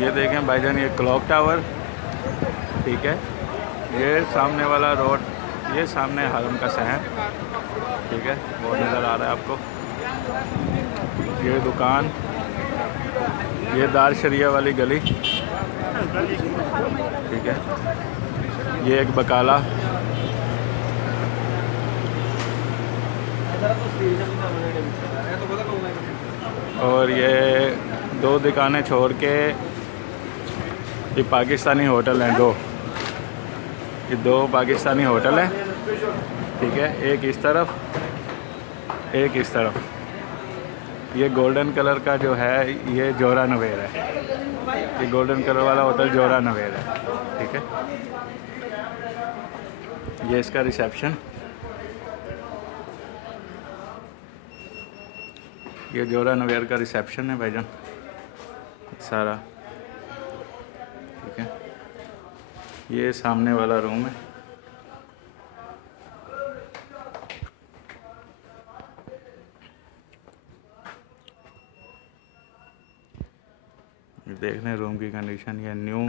ये देखें भाईजान, ये क्लॉक टावर, ठीक है। ये सामने वाला रोड, ये सामने हरम का शहर, ठीक है, वो नज़र आ रहा है आपको। ये दुकान, ये दार शरिया वाली गली, ठीक है। ये एक बकाला, और ये दो दुकानें छोड़ के ये पाकिस्तानी होटल हैं, ये दो पाकिस्तानी होटल हैं, ठीक है। एक इस तरफ, एक इस तरफ। ये गोल्डन कलर का जो है ये जोरा नवेर है, ये गोल्डन कलर वाला होटल जोरा नवेर है, ठीक है। ये इसका रिसेप्शन, ये जोरा नवेर का रिसेप्शन है भाईजान सारा, ठीक है। ये सामने वाला रूम है, देख लें रूम की कंडीशन। ये न्यू